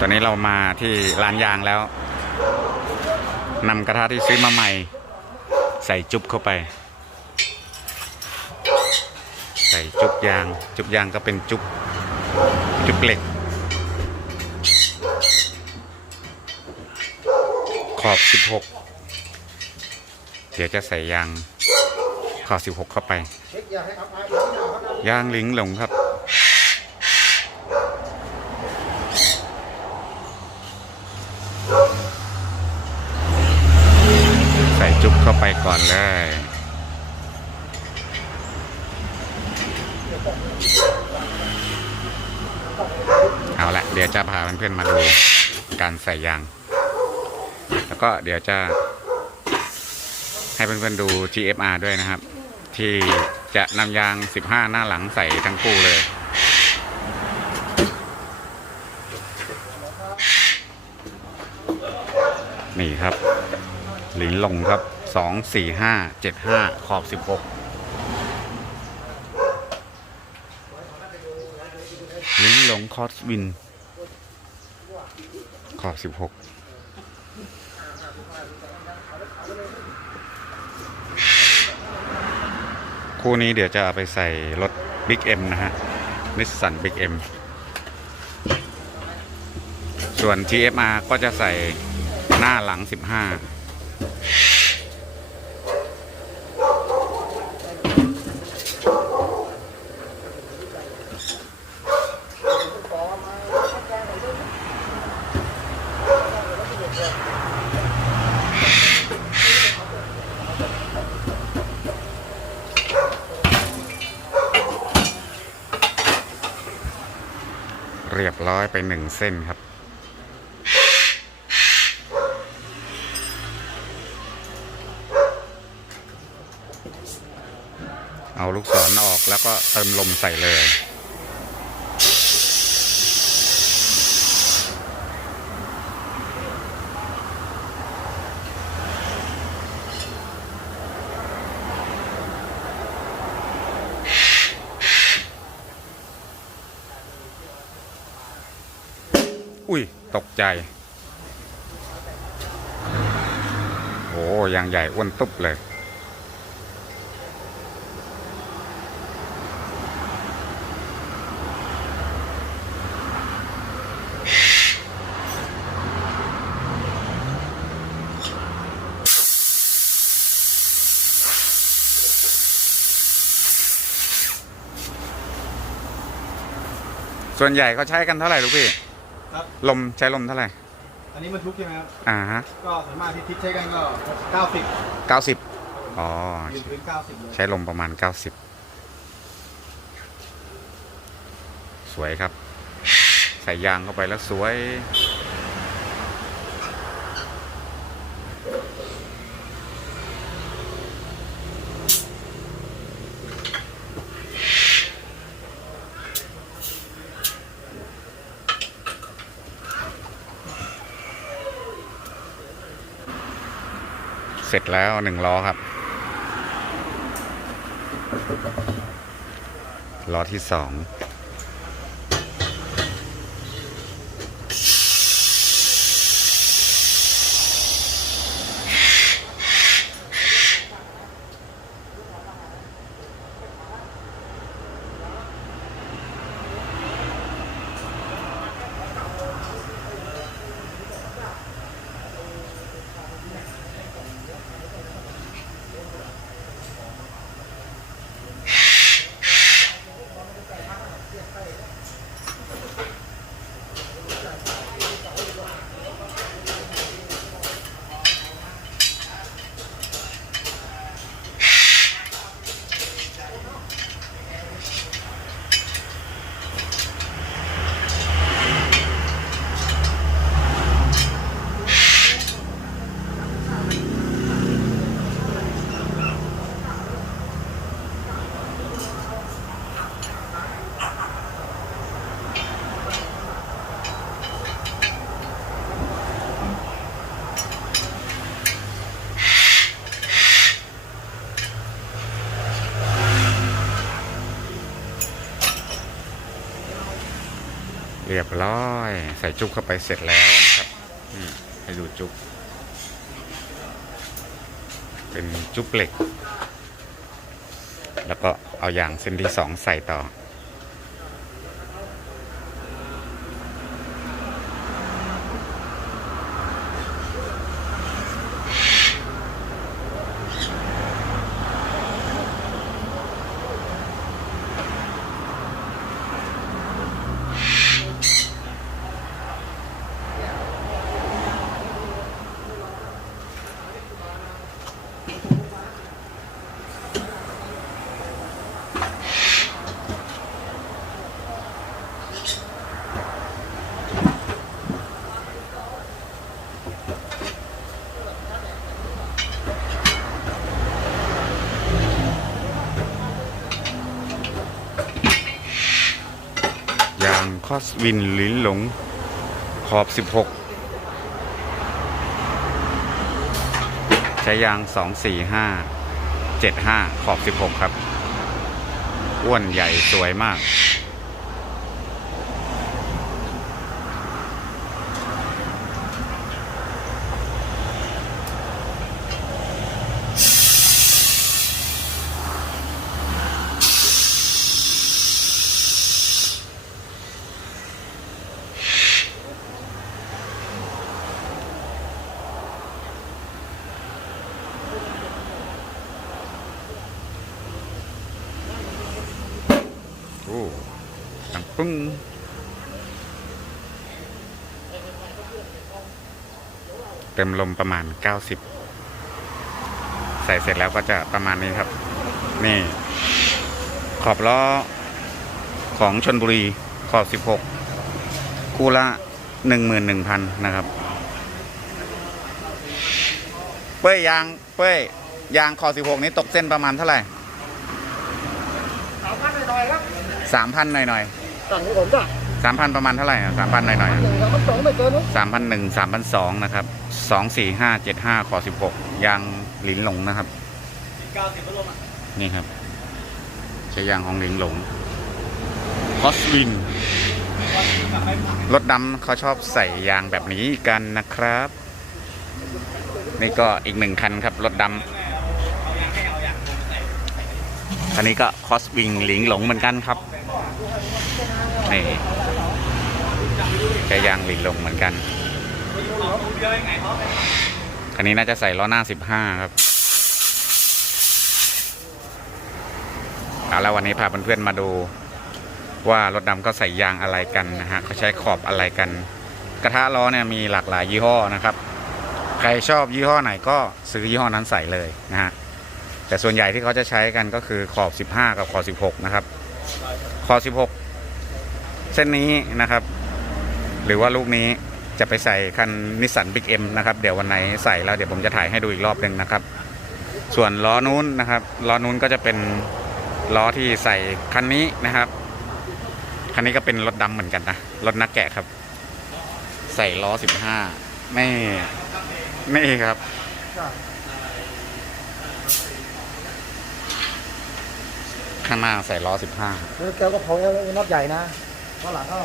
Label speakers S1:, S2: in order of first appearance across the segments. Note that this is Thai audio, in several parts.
S1: ตอนนี้เรามาที่ร้านยางแล้วนำกระทะที่ซื้อมาใหม่ ใส่จุ๊บเข้าไป ใส่จุ๊บยาง จุ๊บยางก็เป็นจุ๊บจุ๊บเหล็ก ขอบ 16 เดี๋ยวจะใส่ยางขอบ 16 เข้าไป ยางหลิงหลงครับ จุ๊บเข้าไปก่อนเลย เอาละเดี๋ยวจะพาเพื่อนๆมาดูการใส่ยาง แล้วก็เดี๋ยวจะ ให้เพื่อนๆดู GFR ด้วยนะครับ ที่จะนำยาง 15 หน้าหลังใส่ทั้งคู่เลยนี่ครับ หลินลงครับ สองสี่ห้าเจ็ดห้าขอบสิบหกลินหลงคอสวิน ขอบสิบหกคู่นี้เดี๋ยวจะเอาไปใส่รถ Big M นะฮะนิสสัน Big M ส่วน GFR ก็จะใส่หน้าหลัง 15 เรียบร้อยไป หนึ่งเส้นครับ เอาลูกศรออกแล้วก็เติมลมใส่เลย อุ้ย ตกใจ โอ้ยางใหญ่อ้วนตุ๊บเลย ส่วนใหญ่เขาใช้กันเท่าไหร่ลูกพี่
S2: ครับ
S1: ลมใช้ลมเท่าไหร่
S2: อันนี้มันทุกใช่ไหมครับ
S1: อ่าฮะ
S2: ก็ส่วนมากที่ทิศใช้กันก็90
S1: เก้าสิบอ๋อ
S2: ยืนพื้น90เลย
S1: ใช้ลมประมาณเก้าสิบสวยครับ ใส่ยางเข้าไปแล้วสวย เสร็จแล้วหนึ่งล้อครับล้อที่สอง เรียบร้อย ใส่จุกเข้าไปเสร็จแล้วนะครับให้ดูจุก เป็นจุกเหล็ก แล้วก็เอายางเส้นที่สองใส่ต่อ อสวินลิ้นหลงขอบ 16 ใช้ยาง 245 75 ขอบ 16 ครับ อ้วนใหญ่สวยมาก โอ้ดังปึ้งเต็มลมประมาณ 90 ใส่เสร็จแล้วก็จะประมาณนี้ครับ นี่ ขอบล้อของชนบุรีขอบ 16 คู่ละ 11,000 นะครับ เป้ยยาง เป้ยยางขอบ 16 นี้ตกเส้นประมาณเท่าไหร่
S3: สามพันหน่อยๆครับ
S1: สามพันหน่อยหน่อย
S3: สั่งให้ผมจ้ะ
S1: สามพันประมาณเท่าไหร่สามพันหน่อยหน่อย
S3: หนึ่งสามพันสองไม่เกินนู้น
S1: สามพันหนึ่งสามพันสองนะครับสองสี่ห้าเจ็ดห้าขอสิบหกยางหลินหลงนะครับ
S2: เก้าสิบพัดลมอะ
S1: นี่ครับใช้ยางของหลินหลงคอสวินรถดำเขาชอบใส่ยางแบบนี้กันนะครับ นี่ก็อีกหนึ่งคันครับรถดำคันนี้ก็คอสวิงหลิงหลงเหมือนกันครับ นี่ใช้ยางหลิงหลงเหมือนกันคันนี้น่าจะใส่ล้อหน้า 15 ครับเอาแล้ววันนี้พาเพื่อนๆมาดูว่ารถดำก็ใส่ยางอะไรกันนะฮะเขาใช้ขอบอะไรกัน กระทะล้อเนี่ยมีหลากหลายยี่ห้อนะครับ ใครชอบยี่ห้อไหนก็ซื้อยี่ห้อนั้นใส่เลยนะฮะแต่ส่วนใหญ่ที่เขาจะใช้กันก็คือขอบ 15 กับขอบ 16 นะครับ ขอบ16 เส้นนี้นะครับ หรือว่าลูกนี้จะไปใส่คันนิสสันบิ๊กเอ็มนะครับเดี๋ยววันไหนใส่แล้วเดี๋ยวผมจะถ่ายให้ดูอีกรอบหนึ่งนะครับ ส่วนล้อนู้นนะครับล้อนู้นก็จะเป็นล้อที่ใส่คันนี้นะครับคันนี้ก็เป็นรถดำเหมือนกันนะรถนักแกะครับ ใส่ล้อ 15นี่นี่ครับ ข้างหน้าใส่ล้อ15
S3: เออแกก็เผาเอลน็อตใหญ่นะข้างหลังก็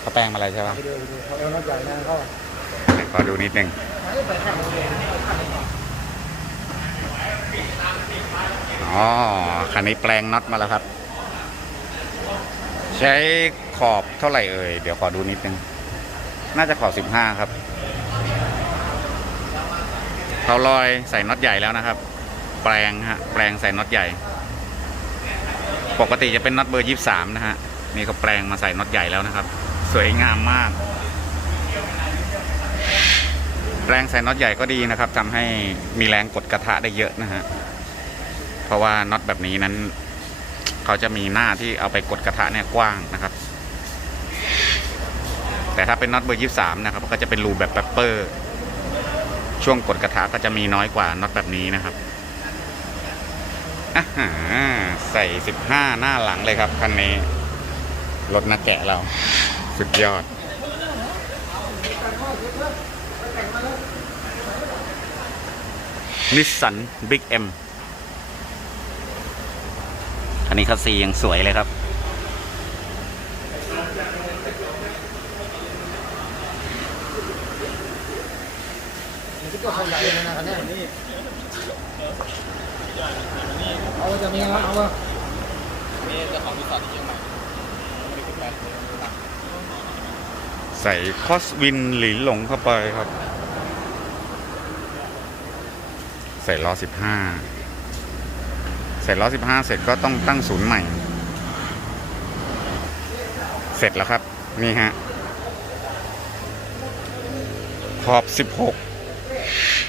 S1: เขาแปลงมาอะไรใช่ปะ
S3: ไปดูไปดูเผาเอลน็อตใหญ่นะก็
S1: ไหนขอดูนิดนึง
S3: ไปข้างเลย
S1: อ๋อคันนี้แปลงน็อตมาแล้วครับ ใช้ขอบเท่าไหร่เอ่ย เดี๋ยวขอดูนิดนึง น่าจะขอบ15ครับเขาลอยใส่น็อตใหญ่แล้วนะครับ แปลงฮะ แปลงใส่น็อตใหญ่ ปกติจะเป็นน็อตเบอร์23นะฮะ นี่เขาแปลงมาใส่น็อตใหญ่แล้วนะครับ สวยงามมาก แปลงใส่น็อตใหญ่ก็ดีนะครับทำให้มีแรงกดกระทะได้เยอะนะฮะ เพราะว่าน็อตแบบนี้นั้น เขาจะมีหน้าที่เอาไปกดกระทะเนี่ยกว้างนะครับ แต่ถ้าเป็นน็อตเบอร์ยี่สามนะครับ ก็จะเป็นรูแบบแปปเปอร์ ช่วงกดกระทะก็จะมีน้อยกว่าน็อตแบบนี้นะครับ ใส่สิบห้าหน้าหลังเลยครับคันนี้ รถนักแกะเรา สุดยอด นิสสันบิ๊กเอ็มคันนี้คัสซียังสวยเลยครับ
S3: ก็ขยายเลยนะคันนี้ เอาจะมีนะเอาวะ
S2: นี่เจ้าของรีสอร์ทที่เชียงใหม่ไม่ได้ขึ้นไป
S1: ใส่คอสวินหลีหลงเข้าไปครับ ใส่ล้อสิบห้าใส่ล้อสิบห้าเสร็จก็ต้องตั้งศูนย์ใหม่ เสร็จแล้วครับ นี่ฮะ ขอบสิบหก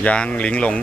S1: ยางหลิงหลง